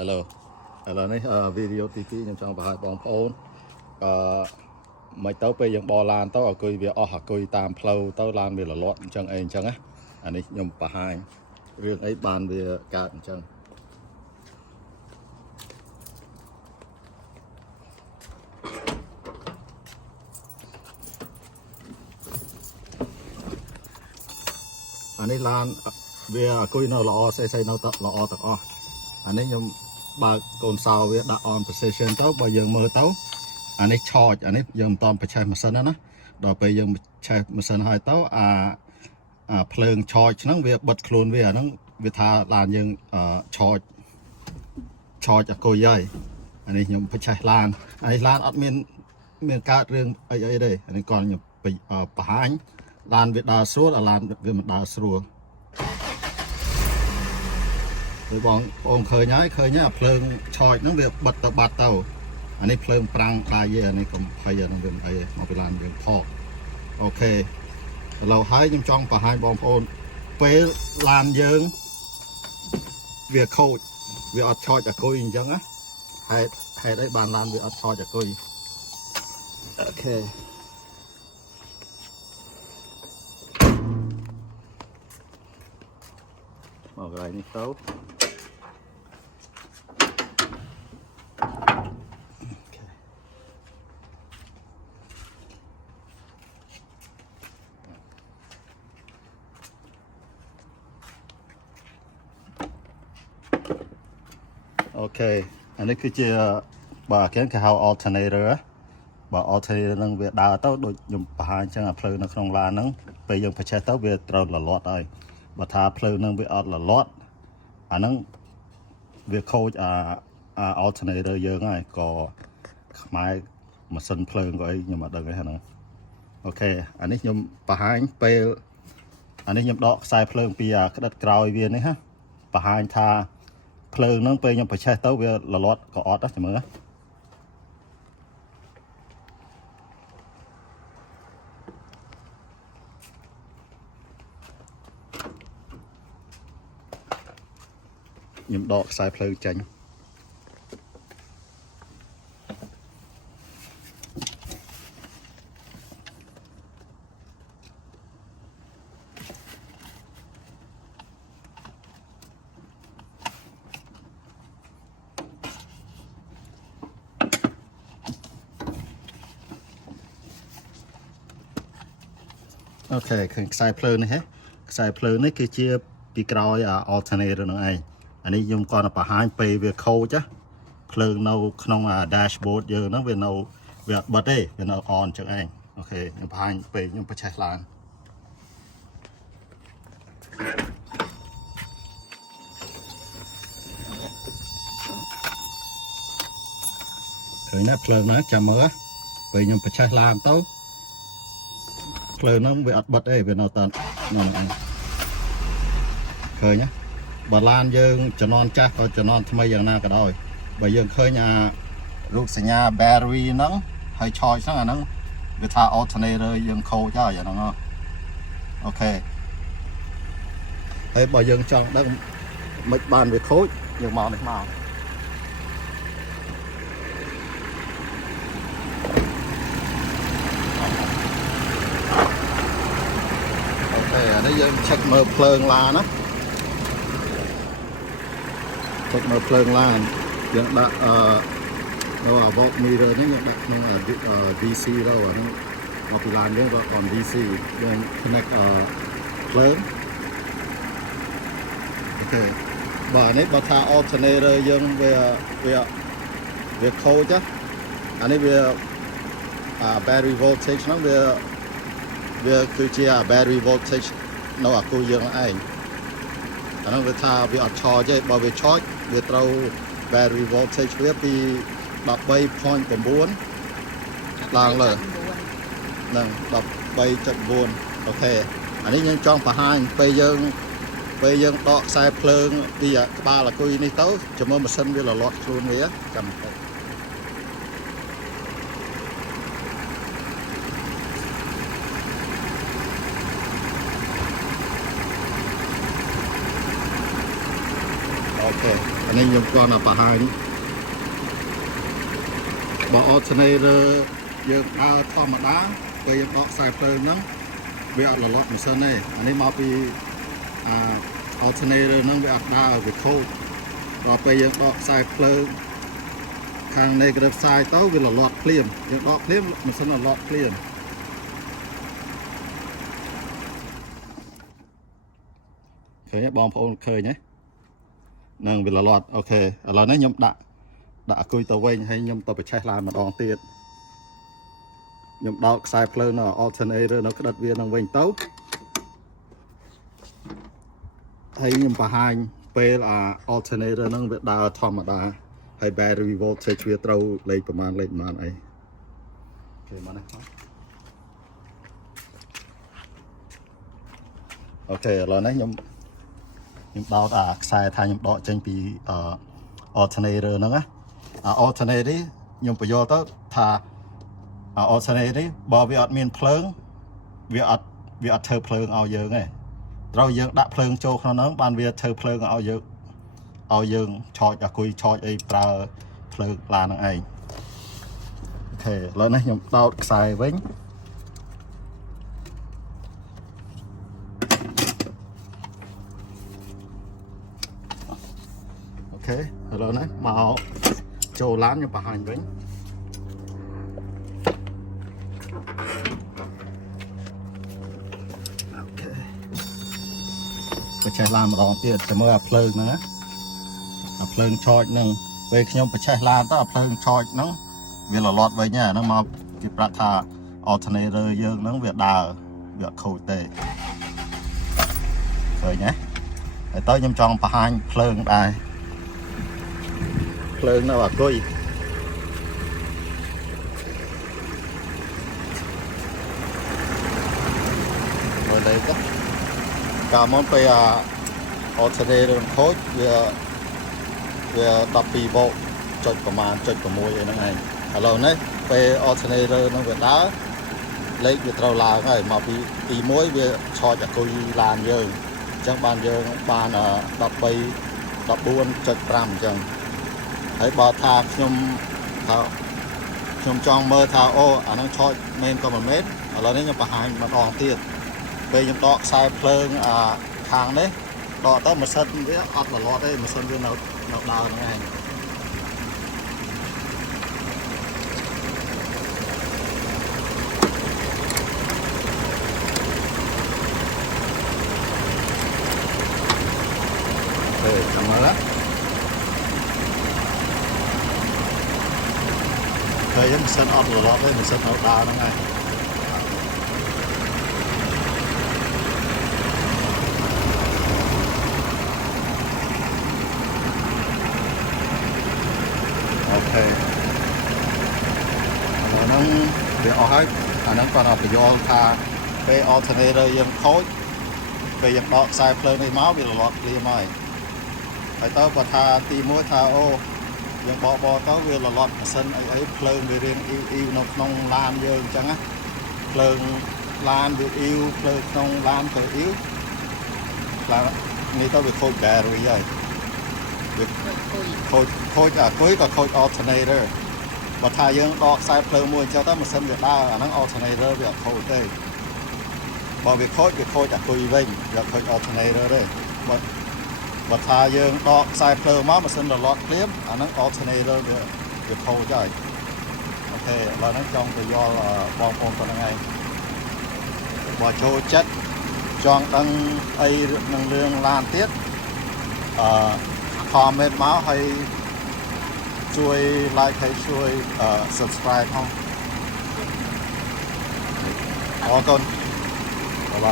Hello ឥឡូវនេះវីដេអូទី2ខ្ញុំចង់បង្ហាញបងប្អូនមិនទៅពេលយើងបរឡានទៅឲ្យគុយវាអស់ឲ្យគុយតាមផ្លូវទៅឡានវាលលាត់អញ្ចឹងអីអញ្ចឹងណាអានេះខ្ញុំបង្ហាញរឿងអីបានវាកើតអញ្ចឹងអានេះឡានវាឲ្យគុយនៅល្អស្អីៗនៅល្អទាំងអស់អានេះខ្ញុំបើកកូនសោវាដាក់ on position ទៅបើយើងមើលទៅអានេះ charge អានេះយើងមិនតន់បច្ចេកម៉ាស៊ីនណាដល់ពេលយើងបច្ចេកម៉ាស៊ីនហើយទៅអាភ្លើង charge ហ្នឹងវាបិទខ្លួនវាអាហ្នឹងវាថាឡានយើង charge អាគុយហើយអានេះខ្ញុំបច្ចេកឡានអានេះឡានអត់មានកើតរឿងអីទេអានេះគាត់ខ្ញុំបង្ហាញឡានវាដើរស្រួលអាឡានវាមិនដើរស្រួលគឺបងប្អូនឃើញហើយឃើញអាភ្លើងឆោចហ្នឹងវាបិទទៅបាត់ទៅអានេះភ្លើងប្រាំងដៃឯអានេះកុំភ័យអាហ្នឹងវាមិនអីមកពីឡានយើងថកអូខេឥឡូវហើយខ្ញុំចង់បង្ហាញបងប្អូនពេលឡានយើងវាខូចវាអត់ឆោចអាគុយអញ្ចឹងណាហេតុអីបានឡានវាអត់ឆោចអាគុយអូខេមកកន្លែងនេះទៅអូខេអានេះគឺជាបាទគេហៅ alternator បើ alternator ហ្នឹងវាដើរទៅដូចខ្ញុំបង្ហាញអញ្ចឹងអាភ្លើងនៅក្នុងឡានហ្នឹងពេលយើងបច្ចេកទៅវាត្រូវលលាត់ហើយបើថាភ្លើងហ្នឹងវាអត់លលាត់អាហ្នឹងវាខូចអា alternator យើងហើយក៏ខ្មែរម៉ាស៊ីនភ្លើងក៏អីខ្ញុំអត់ដឹងទេហ្នឹងអូខេអានេះខ្ញុំបង្ហាញពេលអានេះខ្ញុំដកខ្សែភ្លើងពីអាក្តិតក្រោយវានេះហ៎បង្ហាញថាភ្លើងហ្នឹងពេលខ្ញុំបច្ចេកទៅវាលលាត់ក៏អត់ដែរមើលខ្ញុំដកខ្សែភ្លើងចេញអូខេឃើញខ្សែភ្លើងនេះហ៎ខ្សែភ្លើងនេះគឺជាពីក្រោយalternator ហ្នឹងឯងអានេះខ្ញុំគាត់បង្ហាញពេលវាខូចណាភ្លើងនៅក្នុងdashboard យើងហ្នឹងវានៅវាអត់បិទទេវានៅ on ចឹងឯងអូខេខ្ញុំបង្ហាញពេលខ្ញុំបច្ចេកឡានឃើញណាភ្លើងហ្នឹងចាំមើលពេលខ្ញុំបច្ចេកឡានទៅភ្លើងហ្នឹងវាអត់បិទទេវានៅតែហ្នឹងឯងឃើញណាបើឡានយើងជំនាន់ចាស់ក៏ជំនាន់ថ្មីយ៉ាងណាក៏ដោយបើយើងឃើញរូបសញ្ញា battery ហ្នឹងហើយ charge ហ្នឹងអាហ្នឹងវាថា alternator យើងខូចហើយអាហ្នឹងអូខេហើយបើយើងចង់ដឹងមិនបានវាខូចយើងមកនេះមកអូខេអានេះយើង check មើលភ្លើងឡានណាcheck មើលភ្លើងឡានយើងដាក់នៅអា volt meter នេះយើងដាក់ក្នុងDC ទៅអាហ្នឹងមកពីឡានយើងក៏ on DC យើង connect ភ្លើងអូខេបើនេះបើថា alternator យើងវាខូចអានេះវាbattery voltage ហ្នឹងវាគឺជា battery voltage នៅអាគុយយើងឯងអាហ្នឹងវាថាវាអត់ charge ទេបើវា charge វាត្រូវ battery voltage វាពី 13.9 ឡើងលើហ្នឹង 13.9 អូខេអានេះយើងចង់បង្ហាញពេលយើងដកខ្សែភ្លើងពីក្បាលអាគុយនេះទៅជាមួយម៉ាស៊ីនវាលលាត់ខ្លួនវាចាំបន្តិចអូ អូខេអានេះខ្ញុំគាត់ណាបង្ហាញបើ alternator យើងដើរធម្មតាពេលយើងដកខ្សែភ្លើងហ្នឹងវាអត់លលាត់ម៉ាស៊ីនទេអានេះមកពីalternator ហ្នឹងវាអត់ដើរវាខូចដល់ពេលយើងដកខ្សែភ្លើងខាង negative side ទៅវាលលាត់ភ្លាមយើងដកភ្លាមម៉ាស៊ីនលលាត់ភ្លាមឃើញទេបងប្អូនឃើញទេនឹងវាលលាត់អូខេឥឡូវនេះខ្ញុំដាក់អគុយទៅវិញហើយខ្ញុំទៅបញ្ឆេះឡានម្ដងទៀតខ្ញុំដោតខ្សែភ្លើងនៅ alternator នៅក្តិតវានឹងវិញទៅហើយខ្ញុំបង្ហាញពេលalternator ហ្នឹងវាដើរធម្មតាហើយ battery voltage វាត្រូវលេខប្រមាណអីគេមកនេះអូខេឥឡូវនេះខ្ញុំដោតខ្សែថាខ្ញុំដកចេញពី alternator ហ្នឹងណាalternator ខ្ញុំបញ្យល់ទៅថា alternator បើវាអត់មានភ្លើងវាអត់ធ្វើភ្លើងឲ្យយើងទេត្រូវយើងដាក់ភ្លើងចូលក្នុងហ្នឹងបានវាធ្វើភ្លើងឲ្យយើងឆោចអាគុយឆោចអីប្រើភ្លើងឡានហ្នឹងឯងអូខេឥឡូវនេះខ្ញុំដោតខ្សែវិញអូខេឥឡូវនេះមកចូលឡានខ្ញុំបង្ហាញវិញបញ្ឆេះឡានម្ដងទៀតចាំមើលអាភ្លើងហ្នឹងណាអាភ្លើងឆោចហ្នឹងពេលខ្ញុំបញ្ឆេះឡានទៅអាភ្លើងឆោចហ្នឹងវាលលាត់វិញហ្នឹងមកគេប្រាប់ថា alternator យើងហ្នឹងវាដើរវាអត់ខូចទេឃើញទេហើយទៅខ្ញុំចង់បង្ហាញភ្លើងដែរភ្លើងនៅអាគុយមើលđâyទៅកាលមកពេលalternator ខូចវា12 វ៉ុលចុចប្រមាណចុច6អីហ្នឹងឯងឥឡូវនេះពេល alternator ហ្នឹងវាដើរលេខវាត្រូវឡើងហើយមកពីទី1វាឆោចអាគុយឡានយើងអញ្ចឹងបានយើងបាន14.5អញ្ចឹងហើយបើថាខ្ញុំចង់មើលថាអូអាហ្នឹងឆោចមែនក៏មិនមែនឥឡូវនេះខ្ញុំបង្ហាញម្ដងទៀតពេលខ្ញុំដកខ្សែភ្លើងខាងនេះដកទៅម៉ាស៊ីនវាអត់លលាត់ទេម៉ាស៊ីនវានៅដើរហ្នឹងឯងចាំមើលឃើញម៉ាស៊ីនអត់លលាត់ទេម៉ាស៊ីននៅដើរហ្នឹងឯងអូខេហ្នឹងវាអស់ហើយអាហ្នឹងគាត់ឲ្យបញ្យល់ថាពេល alternator យើងខូចពេលយើងដកខ្សែភ្លើងនេះមកវាលលាត់ភ្លាមហើយទៅគាត់ថាទី1ថាអូយើងបកទៅវាលលាត់ម៉ាស៊ីនអីភ្លើងវារៀងអ៊ីវនៅក្នុងឡានយើងអញ្ចឹងណាភ្លើងឡានវាអ៊ីវភ្លើងក្នុងឡានទៅអ៊ីវឡាននេះទៅវាខូច battery ហើយវាខូចអាគុយក៏ខូច alternator បើថាយើងដកខ្សែភ្លើងមួយអញ្ចឹងទៅម៉ាស៊ីនវាដើរអាហ្នឹង alternator វាអត់ខូចទេបើវាខូចអាគុយវិញវាខូច alternator ទេបើថាយើងដកខ្សែភ្លើងមកម៉ាស៊ីនលលាត់ភ្លាមអាហ្នឹង alternator វាខូចហើយអូខេឥឡូវហ្នឹងចង់ទៅយល់បងប្អូនប៉ុណ្្នឹងឯងបើចូលចិត្តចង់ដឹងអីនឹងរឿងឡានទៀតcomment មកហើយជួយ like ហើយជួយ subscribe ផងអរគុណ